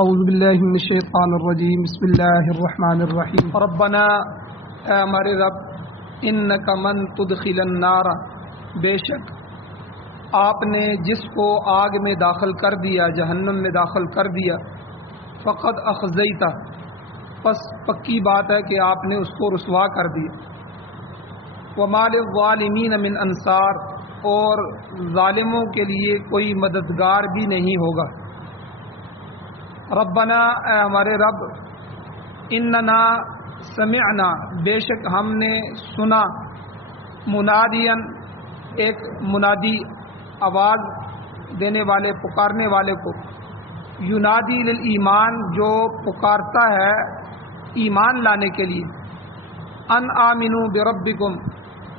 اعوذ باللہ من الشیطان الرجیم بسم اللہ الرحمن الرحیم ربنا اے ہمارے رب انک من تدخل النار بے شک آپ نے جس کو آگ میں داخل کر دیا جہنم میں داخل کر دیا فقد اخزیتہ پس پکی بات ہے کہ آپ نے اس کو رسوا کر دیا وما للظالمین من انصار اور ظالموں کے لیے کوئی مددگار بھی نہیں ہوگا ربنا اے ہمارے رب اننا سمعنا بے شک ہم نے سنا منادین ایک منادی آواز دینے والے پکارنے والے کو ینادی للایمان جو پکارتا ہے ایمان لانے کے لیے ان آمنو بربکم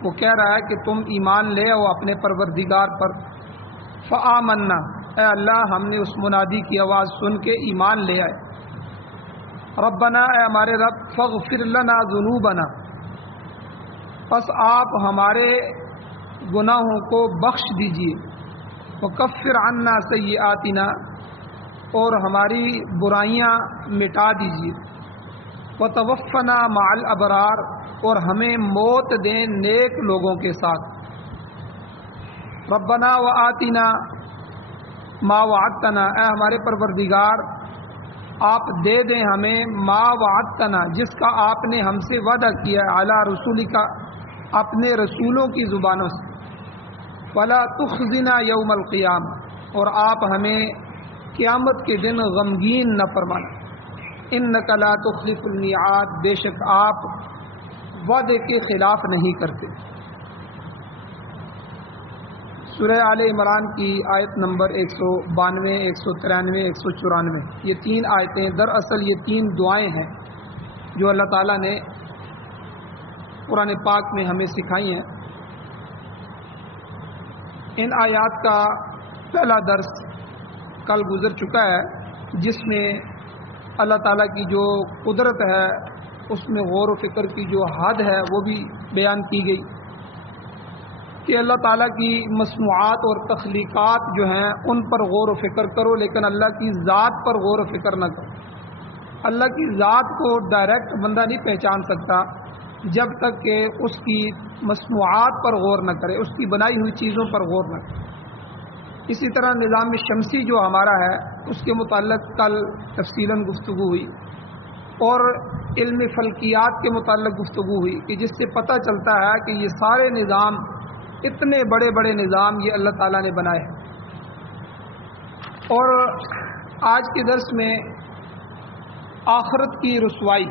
وہ کہہ رہا ہے کہ تم ایمان لے آؤ اپنے پروردگار پر فآمنا اے اللہ ہم نے اس منادی کی آواز سن کے ایمان لے آئے ربنا اے ہمارے رب فاغفر لنا ذنوبنا پس آپ ہمارے گناہوں کو بخش دیجیے وکفر عنا سیئاتنا اور ہماری برائیاں مٹا دیجیے وتوفنا مع الابرار اور ہمیں موت دیں نیک لوگوں کے ساتھ ربنا وآتنا ما وعدتنا اے ہمارے پروردگار آپ دے دیں ہمیں ما وعدتنا جس کا آپ نے ہم سے وعدہ کیا علی رسولک اپنے رسولوں کی زبانوں سے ولا تخزنا یوم القیام اور آپ ہمیں قیامت کے دن غمگین نہ فرمانا انک لا تخلف المیعاد بے شک آپ وعدے کے خلاف نہیں کرتے سورہ آل عمران کی آیت نمبر 192 193 194 یہ تین آیتیں دراصل یہ تین دعائیں ہیں جو اللہ تعالیٰ نے قرآن پاک میں ہمیں سکھائی ہیں ان آیات کا پہلا درس کل گزر چکا ہے جس میں اللہ تعالیٰ کی جو قدرت ہے اس میں غور و فکر کی جو حد ہے وہ بھی بیان کی گئی کہ اللہ تعالیٰ کی مصنوعات اور تخلیقات جو ہیں ان پر غور و فکر کرو لیکن اللہ کی ذات پر غور و فکر نہ کرو اللہ کی ذات کو ڈائریکٹ بندہ نہیں پہچان سکتا جب تک کہ اس کی مصنوعات پر غور نہ کرے اس کی بنائی ہوئی چیزوں پر غور نہ کرے اسی طرح نظام شمسی جو ہمارا ہے اس کے متعلق کل تفصیلاً گفتگو ہوئی اور علم فلکیات کے متعلق گفتگو ہوئی کہ جس سے پتہ چلتا ہے کہ یہ سارے نظام اتنے بڑے بڑے نظام یہ اللہ تعالیٰ نے بنائے ہیں اور آج کے درس میں آخرت کی رسوائی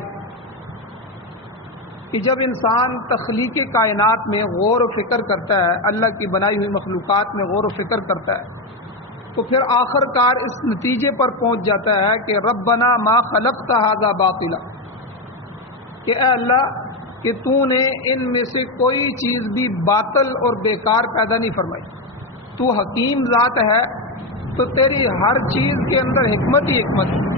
کہ جب انسان تخلیق کائنات میں غور و فکر کرتا ہے اللہ کی بنائی ہوئی مخلوقات میں غور و فکر کرتا ہے تو پھر آخر کار اس نتیجے پر پہنچ جاتا ہے کہ ربنا ما خلقت ھذا باطلا کہ اے اللہ کہ تو نے ان میں سے کوئی چیز بھی باطل اور بیکار پیدا نہیں فرمائی تو حکیم ذات ہے تو تیری ہر چیز کے اندر حکمت ہی حکمت ہے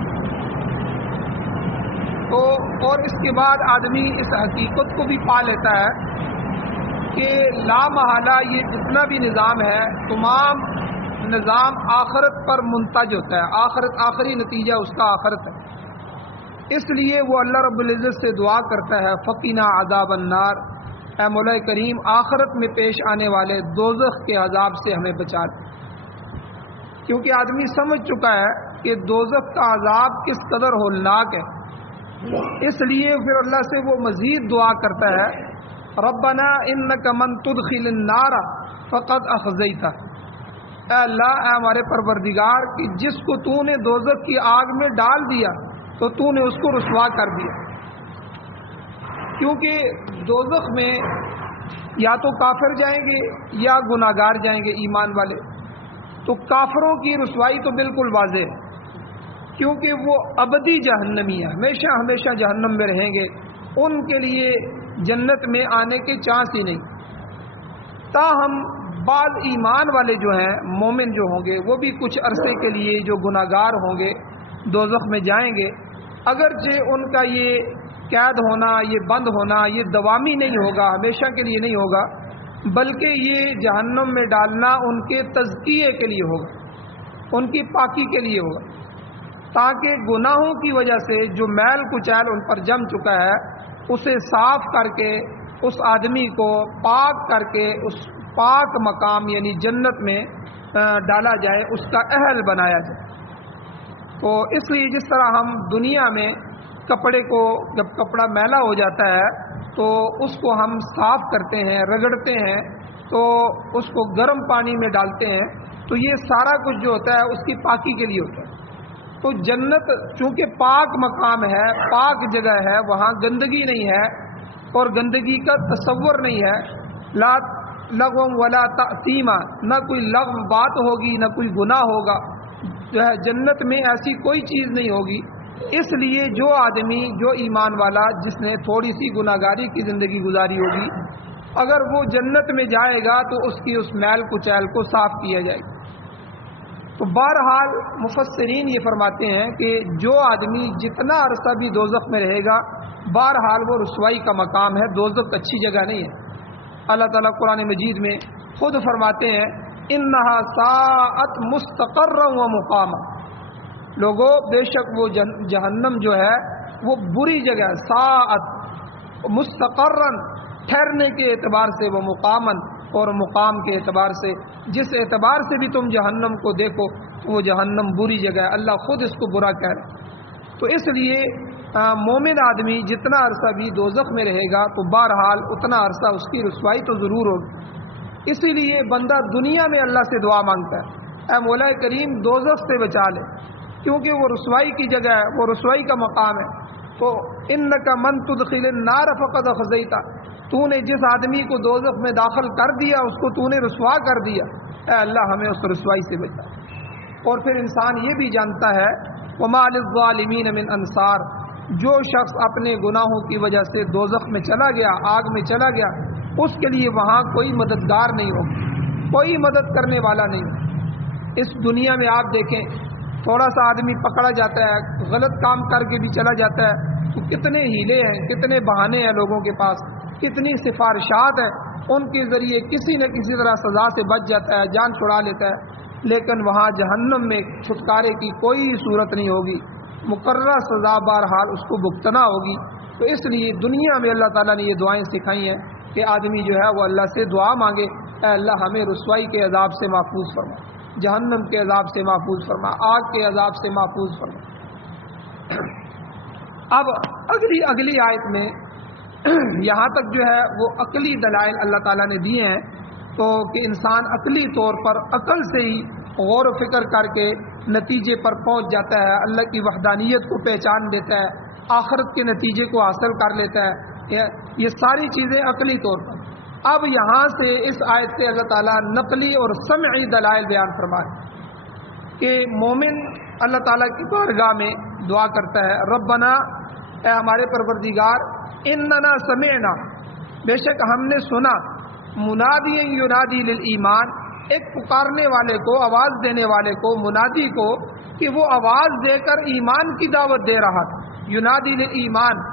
تو اور اس کے بعد آدمی اس حقیقت کو بھی پا لیتا ہے کہ لا محالہ یہ جتنا بھی نظام ہے تمام نظام آخرت پر منتج ہوتا ہے آخرت آخری نتیجہ اس کا آخرت ہے اس لیے وہ اللہ رب العزت سے دعا کرتا ہے فقنا عذاب النار اے مولا کریم آخرت میں پیش آنے والے دوزخ کے عذاب سے ہمیں بچا دے کیونکہ آدمی سمجھ چکا ہے کہ دوزخ کا عذاب کس قدر ہولناک ہے اس لیے پھر اللہ سے وہ مزید دعا کرتا ہے ربنا انک من تدخل النار فقد اخزیتہ اے اللہ اے ہمارے پروردگار کہ جس کو تو نے دوزخ کی آگ میں ڈال دیا تو تو نے اس کو رسوا کر دیا کیونکہ دوزخ میں یا تو کافر جائیں گے یا گناہگار جائیں گے ایمان والے تو کافروں کی رسوائی تو بالکل واضح ہے کیونکہ وہ ابدی جہنمی ہے ہمیشہ ہمیشہ جہنم میں رہیں گے ان کے لیے جنت میں آنے کے چانس ہی نہیں تاہم بعض ایمان والے جو ہیں مومن جو ہوں گے وہ بھی کچھ عرصے کے لیے جو گناہگار ہوں گے دوزخ میں جائیں گے اگرچہ ان کا یہ قید ہونا یہ بند ہونا یہ دوامی نہیں ہوگا ہمیشہ کے لیے نہیں ہوگا بلکہ یہ جہنم میں ڈالنا ان کے تزکیے کے لیے ہوگا ان کی پاکی کے لیے ہوگا تاکہ گناہوں کی وجہ سے جو میل کچیل ان پر جم چکا ہے اسے صاف کر کے اس آدمی کو پاک کر کے اس پاک مقام یعنی جنت میں ڈالا جائے، اس کا اہل بنایا جائے۔ تو اس لیے جس طرح ہم دنیا میں کپڑے کو جب کپڑا میلا ہو جاتا ہے تو اس کو ہم صاف کرتے ہیں، رگڑتے ہیں، تو اس کو گرم پانی میں ڈالتے ہیں، تو یہ سارا کچھ جو ہوتا ہے اس کی پاکی کے لیے ہوتا ہے۔ تو جنت چونکہ پاک مقام ہے، پاک جگہ ہے، وہاں گندگی نہیں ہے اور گندگی کا تصور نہیں ہے، لا لغو ولا تأثیما، نہ کوئی لغو بات ہوگی نہ کوئی گناہ ہوگا، جو ہے جنت میں ایسی کوئی چیز نہیں ہوگی۔ اس لیے جو آدمی، جو ایمان والا جس نے تھوڑی سی گناہگاری کی زندگی گزاری ہوگی، اگر وہ جنت میں جائے گا تو اس کی اس میل کچیل کو صاف کیا جائے گا۔ تو بہرحال مفسرین یہ فرماتے ہیں کہ جو آدمی جتنا عرصہ بھی دوزخ میں رہے گا بہرحال وہ رسوائی کا مقام ہے، دوزخ اچھی جگہ نہیں ہے۔ اللہ تعالیٰ قرآن مجید میں خود فرماتے ہیں انہا ساعت مستقرا و مقاما، لوگوں بے شک وہ جہنم جو ہے وہ بری جگہ ہے، ساعت مستقرن ٹھہرنے کے اعتبار سے، وہ مقامن اور مقام کے اعتبار سے، جس اعتبار سے بھی تم جہنم کو دیکھو وہ جہنم بری جگہ ہے، اللہ خود اس کو برا کہہ رہا ہے۔ تو اس لیے مومن آدمی جتنا عرصہ بھی دوزخ میں رہے گا تو بہرحال اتنا عرصہ اس کی رسوائی تو ضرور ہوگی۔ اسی لیے بندہ دنیا میں اللہ سے دعا مانگتا ہے، اے مولا کریم دوزخ سے بچا لے، کیونکہ وہ رسوائی کی جگہ ہے، وہ رسوائی کا مقام ہے۔ تو انک من تدخل النار فقد اخزیتہ، تو نے جس آدمی کو دوزخ میں داخل کر دیا اس کو تو نے رسوا کر دیا، اے اللہ ہمیں اس رسوائی سے بچا۔ اور پھر انسان یہ بھی جانتا ہے وما للظالمین من انصار، جو شخص اپنے گناہوں کی وجہ سے دوزخ میں چلا گیا، آگ میں چلا گیا، اس کے لیے وہاں کوئی مددگار نہیں ہوگا، کوئی مدد کرنے والا نہیں ہوگا۔ اس دنیا میں آپ دیکھیں تھوڑا سا آدمی پکڑا جاتا ہے، غلط کام کر کے بھی چلا جاتا ہے تو کتنے ہیلے ہیں، کتنے بہانے ہیں لوگوں کے پاس، کتنی سفارشات ہیں، ان کے ذریعے کسی نہ کسی طرح سزا سے بچ جاتا ہے، جان چھڑا لیتا ہے، لیکن وہاں جہنم میں چھٹکارے کی کوئی صورت نہیں ہوگی، مقررہ سزا بہرحال اس کو بھگتنا ہوگی۔ تو اس لیے دنیا میں اللہ تعالیٰ نے یہ دعائیں سکھائی ہیں کہ آدمی جو ہے وہ اللہ سے دعا مانگے، اے اللہ ہمیں رسوائی کے عذاب سے محفوظ فرما، جہنم کے عذاب سے محفوظ فرما، آگ کے عذاب سے محفوظ فرما۔ اب اگلی آیت میں یہاں تک جو ہے وہ عقلی دلائل اللہ تعالیٰ نے دیے ہیں، تو کہ انسان عقلی طور پر عقل سے ہی غور و فکر کر کے نتیجے پر پہنچ جاتا ہے، اللہ کی وحدانیت کو پہچان لیتا ہے، آخرت کے نتیجے کو حاصل کر لیتا ہے، یہ ساری چیزیں عقلی طور پر۔ اب یہاں سے اس آیت سے اللہ تعالیٰ نقلی اور سمعی دلائل بیان فرمائے کہ مومن اللہ تعالیٰ کی بارگاہ میں دعا کرتا ہے، ربنا، اے ہمارے پروردگار، اننا سمعنا، بے شک ہم نے سنا، منادی ینادی للایمان، ایک پکارنے والے کو، آواز دینے والے کو، منادی کو، کہ وہ آواز دے کر ایمان کی دعوت دے رہا تھا، ینادی للایمان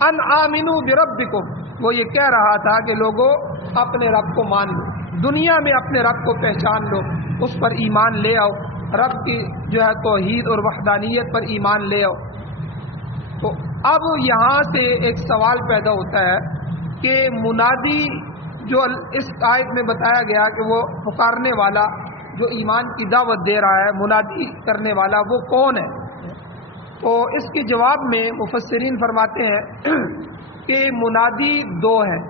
ان آمنوا بربکم، وہ یہ کہہ رہا تھا کہ لوگوں اپنے رب کو مان لو، دنیا میں اپنے رب کو پہچان لو، اس پر ایمان لے آؤ، رب کی جو ہے توحید اور وحدانیت پر ایمان لے آؤ۔ تو اب یہاں سے ایک سوال پیدا ہوتا ہے کہ منادی جو اس آیت میں بتایا گیا کہ وہ پکارنے والا جو ایمان کی دعوت دے رہا ہے، منادی کرنے والا، وہ کون ہے؟ تو اس کے جواب میں مفسرین فرماتے ہیں کہ منادی دو ہیں،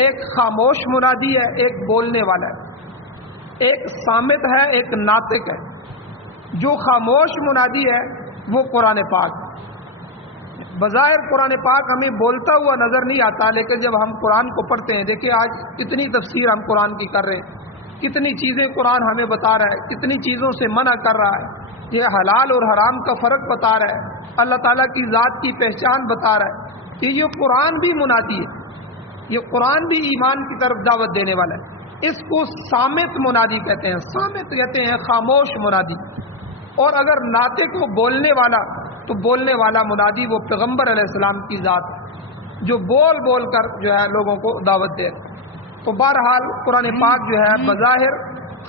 ایک خاموش منادی ہے، ایک بولنے والا ہے، ایک صامت ہے، ایک ناطق ہے۔ جو خاموش منادی ہے وہ قرآن پاک، بظاہر قرآن پاک ہمیں بولتا ہوا نظر نہیں آتا، لیکن جب ہم قرآن کو پڑھتے ہیں، دیکھیں آج کتنی تفسیر ہم قرآن کی کر رہے ہیں، کتنی چیزیں قرآن ہمیں بتا رہا ہے، کتنی چیزوں سے منع کر رہا ہے، یہ حلال اور حرام کا فرق بتا رہا ہے، اللہ تعالیٰ کی ذات کی پہچان بتا رہا ہے کہ یہ قرآن بھی منادی ہے، یہ قرآن بھی ایمان کی طرف دعوت دینے والا ہے۔ اس کو صامت منادی کہتے ہیں، صامت کہتے ہیں خاموش منادی۔ اور اگر ناطق کو بولنے والا، تو بولنے والا منادی وہ پیغمبر علیہ السلام کی ذات ہے، جو بول بول کر جو ہے لوگوں کو دعوت دے۔ تو بہرحال قرآن پاک جو ہے بظاہر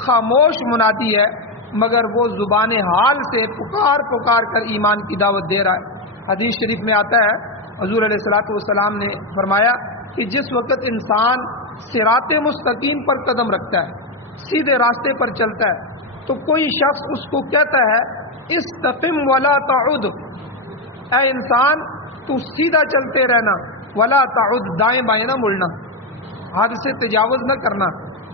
خاموش منادی ہے، مگر وہ زبان حال سے پکار پکار کر ایمان کی دعوت دے رہا ہے۔ حدیث شریف میں آتا ہے حضور علیہ الصلوۃ والسلام نے فرمایا کہ جس وقت انسان صراط مستقیم پر قدم رکھتا ہے، سیدھے راستے پر چلتا ہے، تو کوئی شخص اس کو کہتا ہے استقم ولا تعد، اے انسان تو سیدھا چلتے رہنا، ولا تعد، دائیں بائیں نہ مڑنا، حد سے تجاوز نہ کرنا،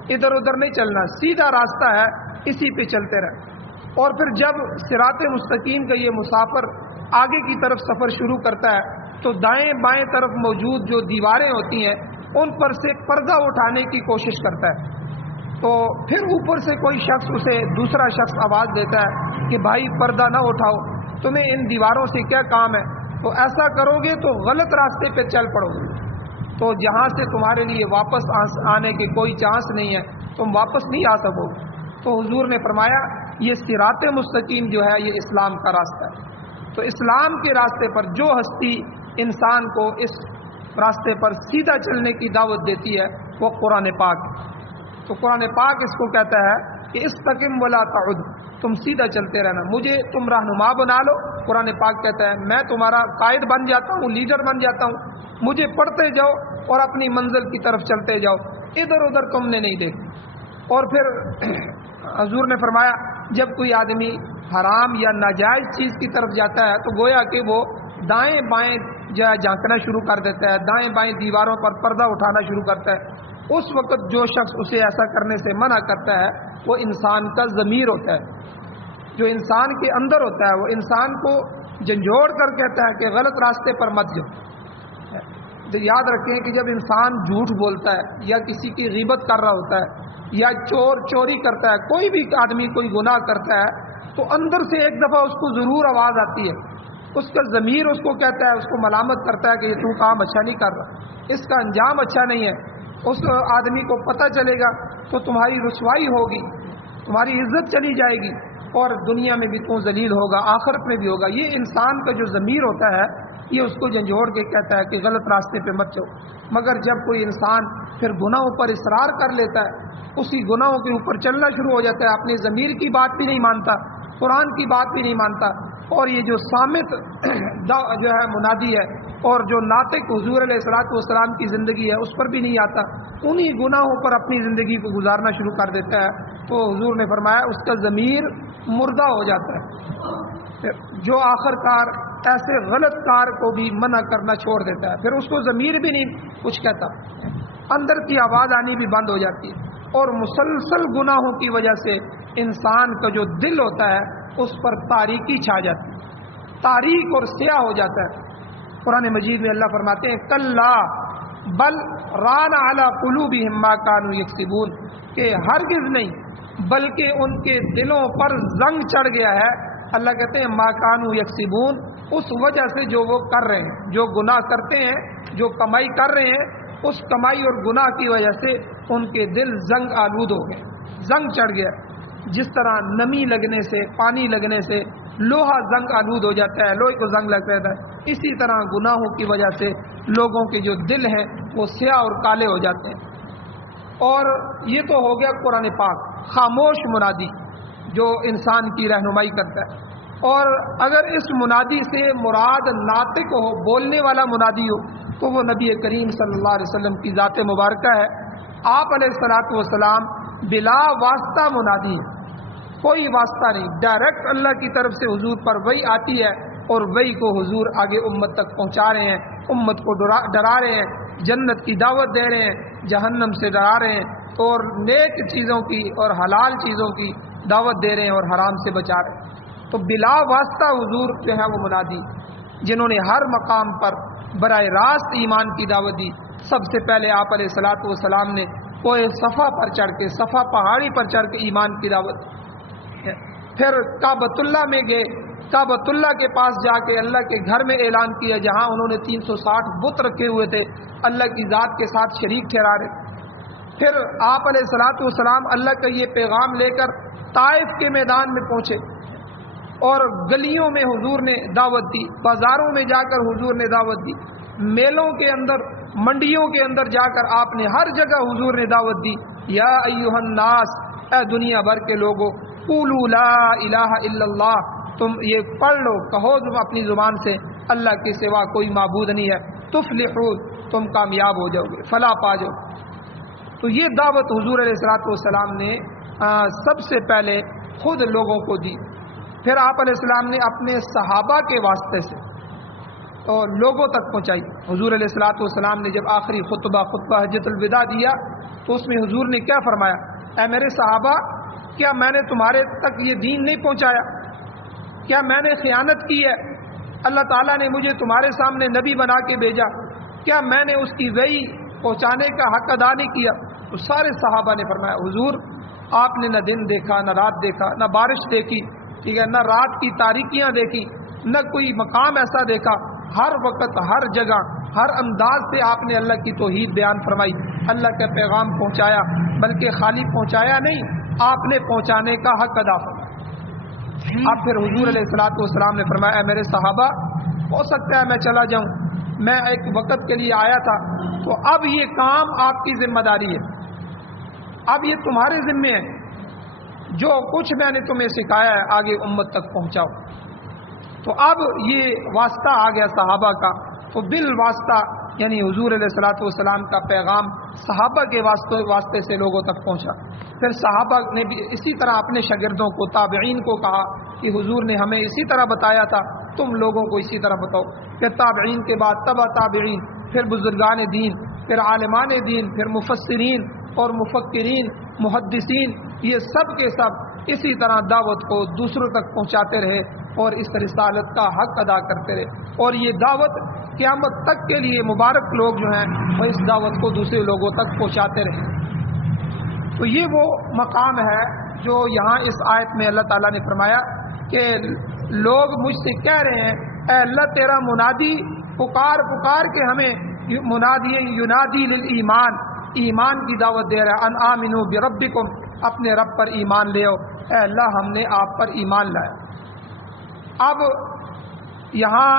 ادھر ادھر نہیں چلنا، سیدھا راستہ ہے اسی پہ چلتے رہ۔ اور پھر جب صراط مستقیم کا یہ مسافر آگے کی طرف سفر شروع کرتا ہے تو دائیں بائیں طرف موجود جو دیواریں ہوتی ہیں ان پر سے پردہ اٹھانے کی کوشش کرتا ہے، تو پھر اوپر سے کوئی شخص اسے دوسرا شخص آواز دیتا ہے کہ بھائی پردہ نہ اٹھاؤ، تمہیں ان دیواروں سے کیا کام ہے، تو ایسا کرو گے تو غلط راستے پہ چل پڑو گے، تو جہاں سے تمہارے لیے واپس آنے کے کوئی چانس نہیں ہے، تم واپس نہیں آ سکو۔ تو حضور نے فرمایا یہ صراط مستقیم جو ہے یہ اسلام کا راستہ ہے۔ تو اسلام کے راستے پر جو ہستی انسان کو اس راستے پر سیدھا چلنے کی دعوت دیتی ہے وہ قرآن پاک۔ تو قرآن پاک اس کو کہتا ہے کہ استقم ولا تعد، تم سیدھا چلتے رہنا، مجھے تم رہنما بنا لو۔ قرآن پاک کہتا ہے میں تمہارا قائد بن جاتا ہوں، لیڈر بن جاتا ہوں، مجھے پڑھتے جاؤ اور اپنی منزل کی طرف چلتے جاؤ، ادھر ادھر تم نے نہیں دیکھنا۔ اور پھر حضور نے فرمایا جب کوئی آدمی حرام یا ناجائز چیز کی طرف جاتا ہے تو گویا کہ وہ دائیں بائیں جو ہے جھانکنا شروع کر دیتا ہے، دائیں بائیں دیواروں پر پردہ اٹھانا شروع کرتا ہے۔ اس وقت جو شخص اسے ایسا کرنے سے منع کرتا ہے وہ انسان کا ضمیر ہوتا ہے، جو انسان کے اندر ہوتا ہے، وہ انسان کو جھنجھوڑ کر کہتا ہے کہ غلط راستے پر مت جاؤ۔ یاد رکھیں کہ جب انسان جھوٹ بولتا ہے یا کسی کی غیبت کر رہا ہوتا ہے یا چوری کرتا ہے، کوئی بھی آدمی کوئی گناہ کرتا ہے تو اندر سے ایک دفعہ اس کو ضرور آواز آتی ہے، اس کا ضمیر اس کو کہتا ہے، اس کو ملامت کرتا ہے کہ یہ تو کام اچھا نہیں کر رہا، اس کا انجام اچھا نہیں ہے۔ اس آدمی کو پتہ چلے گا تو تمہاری رسوائی ہوگی، تمہاری عزت چلی جائے گی اور دنیا میں بھی تو ذلیل ہوگا، آخرت میں بھی ہوگا۔ یہ انسان کا جو ضمیر ہوتا ہے یہ اس کو جھنجھوڑ کے کہتا ہے کہ غلط راستے پہ مت جاؤ۔ مگر جب کوئی انسان پھر گناہوں پر اصرار کر لیتا ہے، اسی گناہوں کے اوپر چلنا شروع ہو جاتا ہے، اپنے ضمیر کی بات بھی نہیں مانتا، قرآن کی بات بھی نہیں مانتا، اور یہ جو صامت جو ہے منادی ہے اور جو ناطق حضور علیہ الصلوۃ والسلام کی زندگی ہے اس پر بھی نہیں آتا، انہی گناہوں پر اپنی زندگی کو گزارنا شروع کر دیتا ہے، تو حضور نے فرمایا اس کا ضمیر مردہ ہو جاتا ہے، جو آخر کار ایسے غلط کار کو بھی منع کرنا چھوڑ دیتا ہے، پھر اس کو ضمیر بھی نہیں کچھ کہتا، اندر کی آواز آنی بھی بند ہو جاتی ہے، اور مسلسل گناہوں کی وجہ سے انسان کا جو دل ہوتا ہے اس پر تاریکی چھا جاتی ہے، تاریک اور سیاہ ہو جاتا ہے۔ قرآن مجید میں اللہ فرماتے ہیں کلا بل ران علی قلوبہم ما کانوا یکسبون، کہ ہرگز نہیں بلکہ ان کے دلوں پر زنگ چڑھ گیا ہے، اللہ کہتے ہیں ما کانوا یکسبون، اس وجہ سے جو وہ کر رہے ہیں، جو گناہ کرتے ہیں، جو کمائی کر رہے ہیں، اس کمائی اور گناہ کی وجہ سے ان کے دل زنگ آلود ہو گئے، زنگ چڑھ گیا۔ جس طرح نمی لگنے سے، پانی لگنے سے لوہا زنگ آلود ہو جاتا ہے، لوہے کو زنگ لگ جاتا ہے، اسی طرح گناہوں کی وجہ سے لوگوں کے جو دل ہیں وہ سیاہ اور کالے ہو جاتے ہیں۔ اور یہ تو ہو گیا قرآن پاک، خاموش منادی جو انسان کی رہنمائی کرتا ہے۔ اور اگر اس منادی سے مراد ناطق ہو، بولنے والا منادی ہو، تو وہ نبی کریم صلی اللہ علیہ وسلم کی ذات مبارکہ ہے۔ آپ علیہ الصلوۃ والسلام بلا واسطہ منادی ہے، کوئی واسطہ نہیں، ڈائریکٹ اللہ کی طرف سے حضور پر وحی آتی ہے اور وحی کو حضور آگے امت تک پہنچا رہے ہیں، امت کو ڈرا رہے ہیں، جنت کی دعوت دے رہے ہیں، جہنم سے ڈرا رہے ہیں، اور نیک چیزوں کی اور حلال چیزوں کی دعوت دے رہے ہیں اور حرام سے بچا رہے ہیں۔ تو بلا واسطہ حضور جو ہے وہ منادی، جنہوں نے ہر مقام پر براہ راست ایمان کی دعوت دی۔ سب سے پہلے آپ علیہ الصلوۃ والسلام نے کوہ صفا پر چڑھ کے، صفا پہاڑی پر چڑھ کے ایمان کی دعوت دی، پھر کعبۃ اللہ میں گئے، کعبۃ اللہ کے پاس جا کے اللہ کے گھر میں اعلان کیا، جہاں انہوں نے 360 بت رکھے ہوئے تھے اللہ کی ذات کے ساتھ شریک ٹھہرا رہے۔ پھر آپ علیہ الصلوۃ والسلام اللہ کا یہ پیغام لے کر طائف کے میدان میں پہنچے اور گلیوں میں حضور نے دعوت دی، بازاروں میں جا کر حضور نے دعوت دی، میلوں کے اندر، منڈیوں کے اندر جا کر آپ نے ہر جگہ حضور نے دعوت دی، یا ایھا الناس، اے دنیا بھر کے لوگوں، قولوا لا الہ الا اللہ، تم یہ پڑھ لو، کہو تم اپنی زبان سے اللہ کے سوا کوئی معبود نہیں ہے، تفلحون، تم کامیاب ہو جاؤ گے، فلاح پا جاؤ۔ تو یہ دعوت حضور علیہ الصلوۃ والسلام نے سب سے پہلے خود لوگوں کو دی، پھر آپ علیہ السلام نے اپنے صحابہ کے واسطے سے اور لوگوں تک پہنچائی۔ حضور علیہ الصلوۃ والسلام نے جب آخری خطبہ حجۃ الوداع دیا تو اس میں حضور نے کیا فرمایا؟ اے میرے صحابہ، کیا میں نے تمہارے تک یہ دین نہیں پہنچایا؟ کیا میں نے خیانت کی ہے؟ اللہ تعالیٰ نے مجھے تمہارے سامنے نبی بنا کے بھیجا، کیا میں نے اس کی وحی پہنچانے کا حق ادا نہیں کیا؟ تو سارے صحابہ نے فرمایا حضور آپ نے نہ دن دیکھا، نہ رات دیکھا، نہ بارش دیکھی، ٹھیک ہے، نہ رات کی تاریکیاں دیکھی، نہ کوئی مقام ایسا دیکھا، ہر وقت ہر جگہ ہر انداز سے آپ نے اللہ کی توحید بیان فرمائی، اللہ کا پیغام پہنچایا، بلکہ خالی پہنچایا نہیں، آپ نے پہنچانے کا حق ادا فرمایا۔ اب پھر حضور علیہ الصلوۃ والسلام نے فرمایا اے میرے صحابہ، ہو سکتا ہے میں چلا جاؤں، میں ایک وقت کے لیے آیا تھا، تو اب یہ کام آپ کی ذمہ داری ہے، اب یہ تمہارے ذمے ہے، جو کچھ میں نے تمہیں سکھایا ہے آگے امت تک پہنچاؤ۔ تو اب یہ واسطہ آ گیا صحابہ کا، تو بالواسطہ یعنی حضور علیہ الصلوۃ والسلام کا پیغام صحابہ کے واسطے سے لوگوں تک پہنچا۔ پھر صحابہ نے بھی اسی طرح اپنے شاگردوں کو، تابعین کو کہا کہ حضور نے ہمیں اسی طرح بتایا تھا، تم لوگوں کو اسی طرح بتاؤ۔ پھر تابعین کے بعد تبع تابعین، پھر بزرگان دین، پھر عالمان دین، پھر مفسرین اور مفکرین، محدثین، یہ سب کے سب اسی طرح دعوت کو دوسروں تک پہنچاتے رہے اور اس رسالت کا حق ادا کرتے رہے، اور یہ دعوت قیامت تک کے لیے مبارک لوگ جو ہیں وہ اس دعوت کو دوسرے لوگوں تک پہنچاتے رہے۔ تو یہ وہ مقام ہے جو یہاں اس آیت میں اللہ تعالیٰ نے فرمایا کہ لوگ مجھ سے کہہ رہے ہیں اے اللہ تیرا منادی پکار پکار کے ہمیں منادی ینادی للایمان، ایمان کی دعوت دے رہا ہے، ان آمنوا بربکم، اپنے رب پر ایمان لے آؤ، اے اللہ ہم نے آپ پر ایمان لایا۔ اب یہاں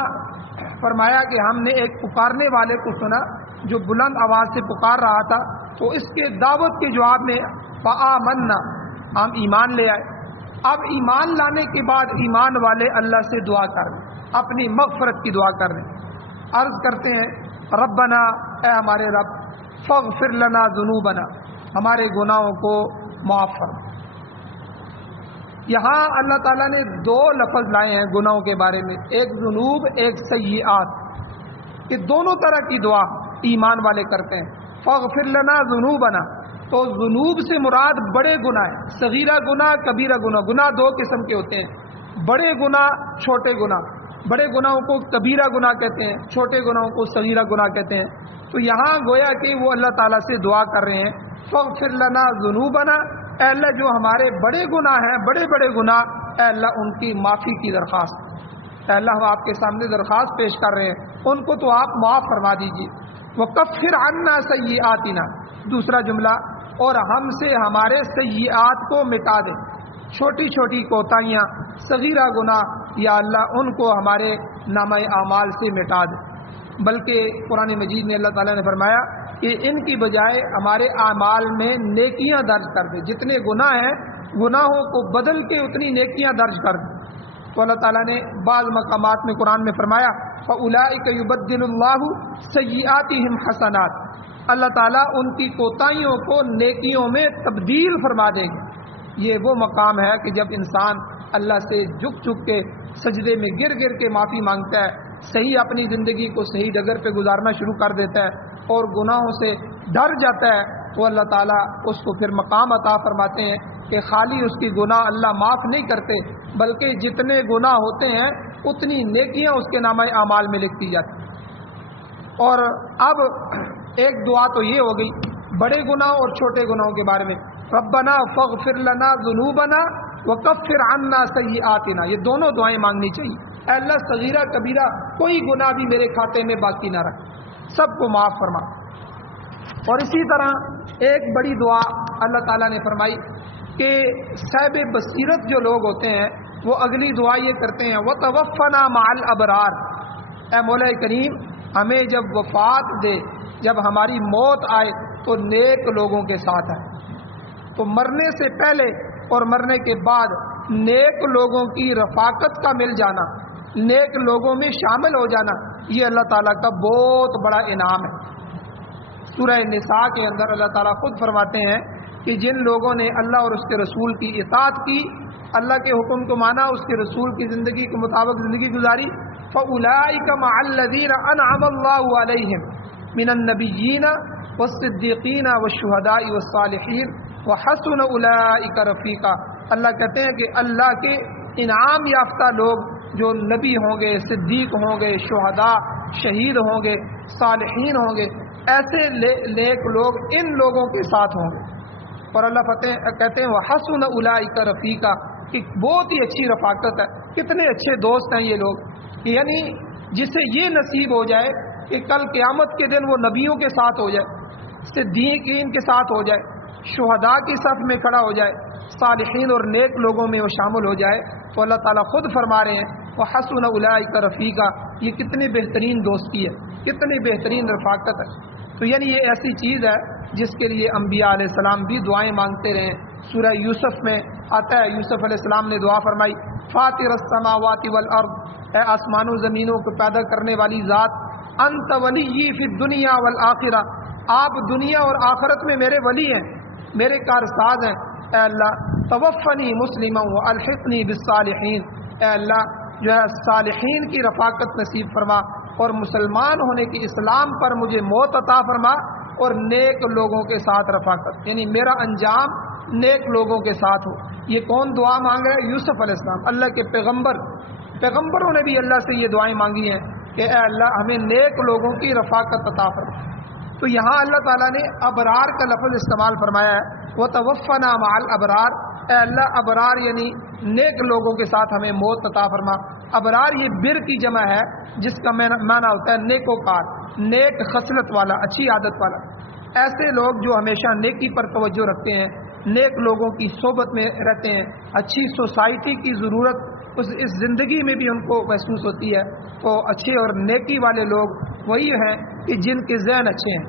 فرمایا کہ ہم نے ایک پکارنے والے کو سنا جو بلند آواز سے پکار رہا تھا، تو اس کے دعوت کے جواب میں فآمنا، ہم ایمان لے آئے۔ اب ایمان لانے کے بعد ایمان والے اللہ سے دعا کر رہے ہیں، اپنی مغفرت کی دعا کر رہے ہیں، عرض کرتے ہیں ربنا، اے ہمارے رب، فاغفر لنا ذنوبنا، ہمارے گناہوں کو معاف فرما۔ یہاں اللہ تعالیٰ نے دو لفظ لائے ہیں گناہوں کے بارے میں، ایک ذنوب، ایک سیئات، کہ دونوں طرح کی دعا ایمان والے کرتے ہیں۔ فاغفر لنا ذنوبنا، تو ذنوب سے مراد بڑے گناہ ہیں، صغیرہ گناہ، کبیرہ گناہ۔ گناہ دو قسم کے ہوتے ہیں، بڑے گناہ، چھوٹے گناہ۔ بڑے گناہوں کو کبیرہ گناہ کہتے ہیں، چھوٹے گناہوں کو صغیرہ گناہ کہتے ہیں۔ تو یہاں گویا کہ وہ اللہ تعالیٰ سے دعا کر رہے ہیں فاغفر لنا ذنوبنا، اے اللہ جو ہمارے بڑے گناہ ہیں، بڑے بڑے گناہ، اے اللہ ان کی معافی کی درخواست، اے اللہ ہم آپ کے سامنے درخواست پیش کر رہے ہیں، ان کو تو آپ معاف فرما دیجیے۔ وکفر عنا سیئاتنا، دوسرا جملہ، اور ہم سے ہمارے سیئات کو مٹا دیں، چھوٹی چھوٹی کوتاہیاں، صغیرہ گناہ، یا اللہ ان کو ہمارے نامہ اعمال سے مٹا دیں۔ بلکہ قرآن مجید میں اللہ تعالیٰ نے فرمایا کہ ان کی بجائے ہمارے اعمال میں نیکیاں درج کر دیں، جتنے گناہ ہیں گناہوں کو بدل کے اتنی نیکیاں درج کر دیں۔ تو اللہ تعالیٰ نے بعض مقامات میں قرآن میں فرمایا فَأُولَئِكَ يُبَدِّلُ اللَّهُ سَيِّئَاتِهِمْ حَسَنَاتٍ، اللہ تعالیٰ ان کی کوتاہیوں کو نیکیوں میں تبدیل فرما دیں گے۔ یہ وہ مقام ہے کہ جب انسان اللہ سے جھک جھک کے سجدے میں گر گر کے معافی مانگتا ہے، صحیح اپنی زندگی کو صحیح ڈگر پہ گزارنا شروع کر دیتا ہے اور گناہوں سے ڈر جاتا ہے، تو اللہ تعالیٰ اس کو پھر مقام عطا فرماتے ہیں کہ خالی اس کی گناہ اللہ معاف نہیں کرتے، بلکہ جتنے گناہ ہوتے ہیں اتنی نیکیاں اس کے نامہ اعمال میں لکھی جاتی ہیں۔ اور اب ایک دعا تو یہ ہو گئی بڑے گناہ اور چھوٹے گناہوں کے بارے میں، ربنا فاغفر لنا ذنوبنا وکفر عنا سیئاتنا، یہ دونوں دعائیں مانگنی چاہیے۔ اے اللہ صغیرہ کبیرہ کوئی گناہ بھی میرے کھاتے میں باقی نہ رکھ، سب کو معاف فرما۔ اور اسی طرح ایک بڑی دعا اللہ تعالیٰ نے فرمائی کہ صاحب بصیرت جو لوگ ہوتے ہیں وہ اگلی دعا یہ کرتے ہیں وَتَوَفَّنَا مَعَ الْأَبْرَارِ، اے مولا کریم ہمیں جب وفات دے، جب ہماری موت آئے تو نیک لوگوں کے ساتھ آئے۔ تو مرنے سے پہلے اور مرنے کے بعد نیک لوگوں کی رفاقت کا مل جانا، نیک لوگوں میں شامل ہو جانا، یہ اللہ تعالیٰ کا بہت بڑا انعام ہے۔ سورہ نساء کے اندر اللہ تعالیٰ خود فرماتے ہیں کہ جن لوگوں نے اللہ اور اس کے رسول کی اطاعت کی، اللہ کے حکم کو مانا، اس کے رسول کی زندگی کے مطابق زندگی گزاری، فَأُولَٰئِكَ مَعَ الَّذِينَ أَنْعَمَ اللَّهُ عَلَيْهِمْ مِنَ النَّبِيِّينَ وَالصِّدِّيقِينَ وَالشُّهَدَاءِ وَالصَّالِحِينَ وَحَسُنَ أُولَٰئِكَ رَفِيقًا۔ اللہ کہتے ہیں کہ اللہ کے انعام یافتہ لوگ جو نبی ہوں گے، صدیق ہوں گے، شہداء شہید ہوں گے، صالحین ہوں گے، ایسے نیک لوگ ان لوگوں کے ساتھ ہوں گے۔ اور اللہ کہتے ہیں وَحَسُنَ أُولَٰئِكَ رَفِيقًا، کہ بہت ہی اچھی رفاقت ہے، کتنے اچھے دوست ہیں یہ لوگ، یعنی جسے یہ نصیب ہو جائے کہ کل قیامت کے دن وہ نبیوں کے ساتھ ہو جائے، صدیقین کے ساتھ ہو جائے، شہداء کی صف میں کھڑا ہو جائے، صالحین اور نیک لوگوں میں وہ شامل ہو جائے، تو اللہ تعالیٰ خود فرما رہے ہیں وَحَسُنَ أُولَٰئِكَ رَفِيقًا، یہ کتنی بہترین دوستی ہے، کتنی بہترین رفاقت ہے۔ تو یعنی یہ ایسی چیز ہے جس کے لیے انبیاء علیہ السلام بھی دعائیں مانگتے رہے۔ سورہ یوسف میں آتا ہے، یوسف علیہ السلام نے دعا فرمائی فاطر السماوات والارض، اے آسمان و زمینوں کو پیدا کرنے والی ذات، انت ولی فی الدنیا والآخرہ، آپ دنیا اور آخرت میں میرے ولی ہیں، میرے کارساز ہیں۔ اے اللہ توفنی مسلما والحقنی بالصالحین، اے اللہ جو ہے صالحین کی رفاقت نصیب فرما اور مسلمان ہونے کی اسلام پر مجھے موت عطا فرما اور نیک لوگوں کے ساتھ رفاقت، یعنی میرا انجام نیک لوگوں کے ساتھ ہو۔ یہ کون دعا مانگ رہا ہے؟ یوسف علیہ السلام، اللہ کے پیغمبروں نے بھی اللہ سے یہ دعائیں مانگی ہیں کہ اے اللہ ہمیں نیک لوگوں کی رفاقت عطا فرما۔ تو یہاں اللہ تعالیٰ نے ابرار کا لفظ استعمال فرمایا ہے، وَتَوَفَّنَا مَعَ الْأَبْرَارِ، اے اللہ ابرار یعنی نیک لوگوں کے ساتھ ہمیں موت عطا فرما۔ ابرار یہ بر کی جمع ہے جس کا معنی ہوتا ہے نیکوکار، نیک خصلت والا، اچھی عادت والا، ایسے لوگ جو ہمیشہ نیکی پر توجہ رکھتے ہیں، نیک لوگوں کی صحبت میں رہتے ہیں، اچھی سوسائٹی کی ضرورت اس زندگی میں بھی ان کو محسوس ہوتی ہے۔ تو اچھے اور نیکی والے لوگ وہی ہیں کہ جن کے ذہن اچھے ہیں،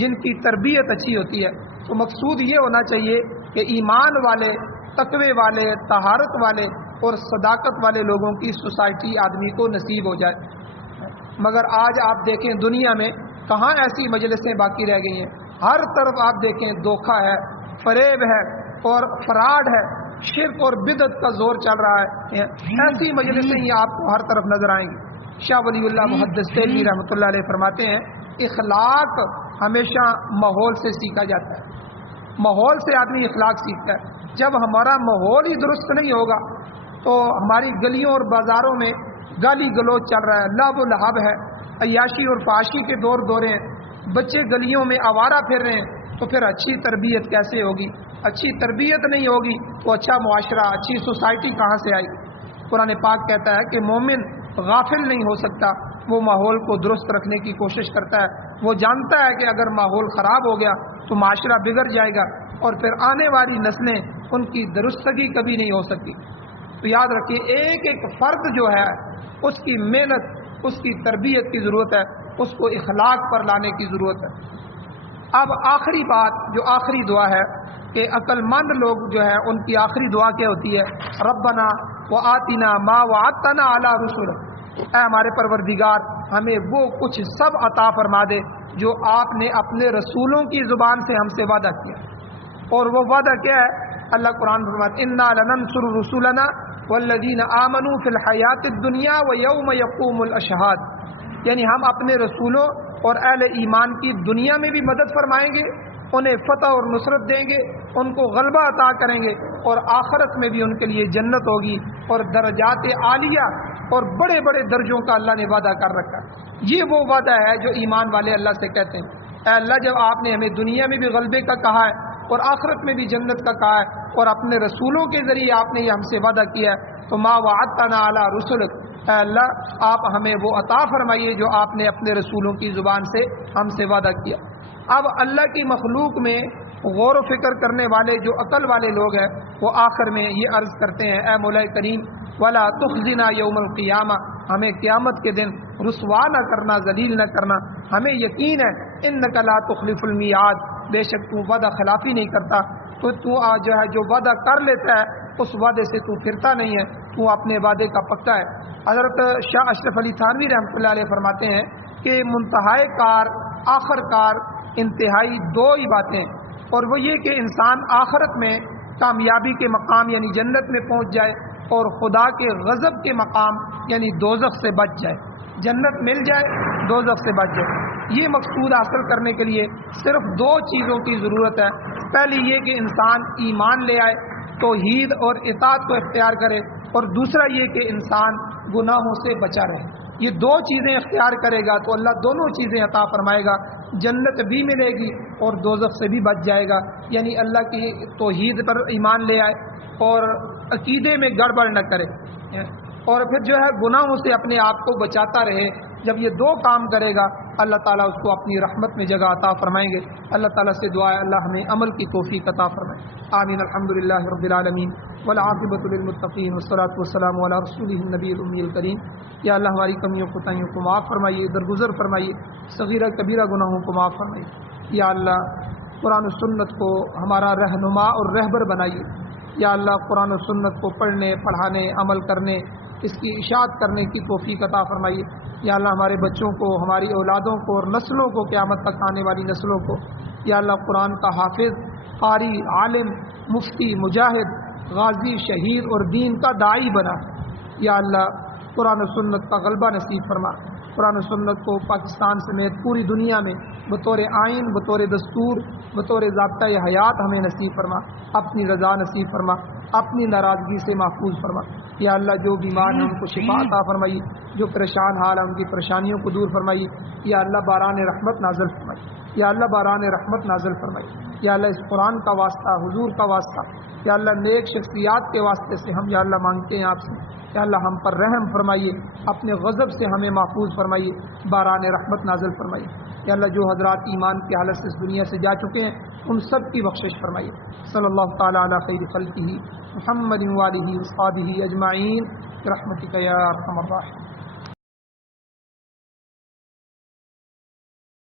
جن کی تربیت اچھی ہوتی ہے۔ تو مقصود یہ ہونا چاہیے کہ ایمان والے، تقوی والے، طہارت والے اور صداقت والے لوگوں کی سوسائٹی آدمی کو نصیب ہو جائے۔ مگر آج آپ دیکھیں دنیا میں کہاں ایسی مجلسیں باقی رہ گئی ہیں، ہر طرف آپ دیکھیں دھوکہ ہے، فریب ہے اور فراڈ ہے، شرک اور بدعت کا زور چل رہا ہے۔ ایسی مجلسیں ہی آپ کو ہر طرف نظر آئیں گی۔ شاہ ولی اللہ محدث دہلوی رحمۃ اللہ علیہ فرماتے ہیں اخلاق ہمیشہ ماحول سے سیکھا جاتا ہے، ماحول سے آدمی اخلاق سیکھتا ہے۔ جب ہمارا ماحول ہی درست نہیں ہوگا تو ہماری گلیوں اور بازاروں میں گالی گلوچ چل رہا ہے، لعب و لہب ہے، عیاشی اور فحاشی کے دور دورے ہیں، بچے گلیوں میں آوارہ پھر رہے ہیں، تو پھر اچھی تربیت کیسے ہوگی؟ اچھی تربیت نہیں ہوگی تو اچھا معاشرہ، اچھی سوسائٹی کہاں سے آئے گی؟ قرآن پاک کہتا ہے کہ مومن غافل نہیں ہو سکتا، وہ ماحول کو درست رکھنے کی کوشش کرتا ہے۔ وہ جانتا ہے کہ اگر ماحول خراب ہو گیا تو معاشرہ بگڑ جائے گا اور پھر آنے والی نسلیں ان کی درستگی کبھی نہیں ہو سکتی۔ تو یاد رکھیے ایک ایک فرد جو ہے اس کی محنت، اس کی تربیت کی ضرورت ہے، اس کو اخلاق پر لانے کی ضرورت ہے۔ اب آخری بات جو آخری دعا ہے کہ عقل مند لوگ جو ہے ان کی آخری دعا کیا ہوتی ہے؟ ربنا وآتنا ما وعدتنا علی رسلک، اے ہمارے پروردگار ہمیں وہ کچھ سب عطا فرما دے جو آپ نے اپنے رسولوں کی زبان سے ہم سے وعدہ کیا۔ اور وہ وعدہ کیا ہے؟ اللہ قرآن فرماتا ہے انا لننصر رسولنا والذین آمنوا فی الحیات الدنیا ویوم یقوم الاشہاد، یعنی ہم اپنے رسولوں اور اہل ایمان کی دنیا میں بھی مدد فرمائیں گے، انہیں فتح اور نصرت دیں گے، ان کو غلبہ عطا کریں گے، اور آخرت میں بھی ان کے لیے جنت ہوگی اور درجات عالیہ اور بڑے بڑے درجوں کا اللہ نے وعدہ کر رکھا ہے۔ یہ وہ وعدہ ہے جو ایمان والے اللہ سے کہتے ہیں اے اللہ جب آپ نے ہمیں دنیا میں بھی غلبے کا کہا ہے اور آخرت میں بھی جنت کا کہا ہے اور اپنے رسولوں کے ذریعے آپ نے یہ ہم سے وعدہ کیا ہے، تو ما وعدتنا علی رسلک، اے اللہ آپ ہمیں وہ عطا فرمائیے جو آپ نے اپنے رسولوں کی زبان سے ہم سے وعدہ کیا۔ اب اللہ کی مخلوق میں غور و فکر کرنے والے جو عقل والے لوگ ہیں وہ آخر میں یہ عرض کرتے ہیں اے مولا کریم ولا تخزنا یوم القیامہ، ہمیں قیامت کے دن رسوا نہ کرنا، ذلیل نہ کرنا، ہمیں یقین ہے انک لا تخلف المیعاد، بے شک تو وعدہ خلافی نہیں کرتا۔ تو جو ہے جو وعدہ کر لیتا ہے اس وعدے سے تو پھرتا نہیں ہے، تو اپنے وعدے کا پکا ہے۔ حضرت شاہ اشرف علی تھانوی رحمۃ اللہ علیہ فرماتے ہیں کہ منتہائی کار، آخر کار، انتہائی دو ہی باتیں ہیں، اور وہ یہ کہ انسان آخرت میں کامیابی کے مقام یعنی جنت میں پہنچ جائے، اور خدا کے غضب کے مقام یعنی دوزخ سے بچ جائے، جنت مل جائے، دوزخ سے بچ جائے۔ یہ مقصود حاصل کرنے کے لیے صرف دو چیزوں کی ضرورت ہے۔ پہلی یہ کہ انسان ایمان لے آئے، توحید اور اطاعت کو اختیار کرے، اور دوسرا یہ کہ انسان گناہوں سے بچا رہے۔ یہ دو چیزیں اختیار کرے گا تو اللہ دونوں چیزیں عطا فرمائے گا، جنت بھی ملے گی اور دوزخ سے بھی بچ جائے گا۔ یعنی اللہ کی توحید پر ایمان لے آئے اور عقیدے میں گڑبڑ نہ کرے، اور پھر جو ہے گناہوں سے اپنے آپ کو بچاتا رہے۔ جب یہ دو کام کرے گا اللہ تعالیٰ اس کو اپنی رحمت میں جگہ عطا فرمائیں گے۔ اللہ تعالیٰ سے دعا ہے اللہ ہمیں عمل کی توفیق عطا فرمائے، آمین۔ الحمدللہ رب العالمین والعاقبۃ للمتقین والصلاۃ والسلام علی رسولہ النبی الامی الکریم۔ یا اللہ ہماری کمیوں کوتاہیوں کو معاف فرمائیے، درگزر فرمائیے، صغیرہ کبیرہ گناہوں کو معاف فرمائیے۔ یا اللہ قرآن و سنت کو ہمارا رہنما اور رہبر بنائیے۔ یا اللہ قرآن و سنت کو پڑھنے، پڑھانے، عمل کرنے، اس کی اشاعت کرنے کی توفیق عطا فرمائیے۔ یا اللہ ہمارے بچوں کو، ہماری اولادوں کو اور نسلوں کو، قیامت تک آنے والی نسلوں کو یا اللہ قرآن کا حافظ، قاری، عالم، مفتی، مجاہد، غازی، شہید اور دین کا داعی بنا۔ یا اللہ قرآن و سنت کا غلبہ نصیب فرما۔ قرآن و سنت کو پاکستان سمیت پوری دنیا میں بطور آئین، بطور دستور، بطور ضابطۂ حیات ہمیں نصیب فرما، اپنی رضا نصیب فرما، اپنی ناراضگی سے محفوظ فرما۔ یا اللہ جو بیمار ہیں ان کو شفا عطا فرمائی، جو پریشان حال ہیں ان کی پریشانیوں کو دور فرمائی۔ یا اللہ باران رحمت نازل فرمائی، یا اللہ باران رحمت نازل فرمائی۔ یا اللہ اس قرآن کا واسطہ، حضور کا واسطہ، یا اللہ نیک شخصیات کے واسطے سے ہم یا اللہ مانگتے ہیں آپ سے، یا اللہ ہم پر رحم فرمائیے، اپنے غضب سے ہمیں محفوظ فرمائیے، باران رحمت نازل فرمائیے۔ یا اللہ جو حضرات ایمان کی حالت سے اس دنیا سے جا چکے ہیں ان سب کی بخشش فرمائیے۔ صلی اللہ تعالی علی خیر خلقہ محمد وآلہ وصحبہ اجمعین برحمتک یا ارحم الراحمین۔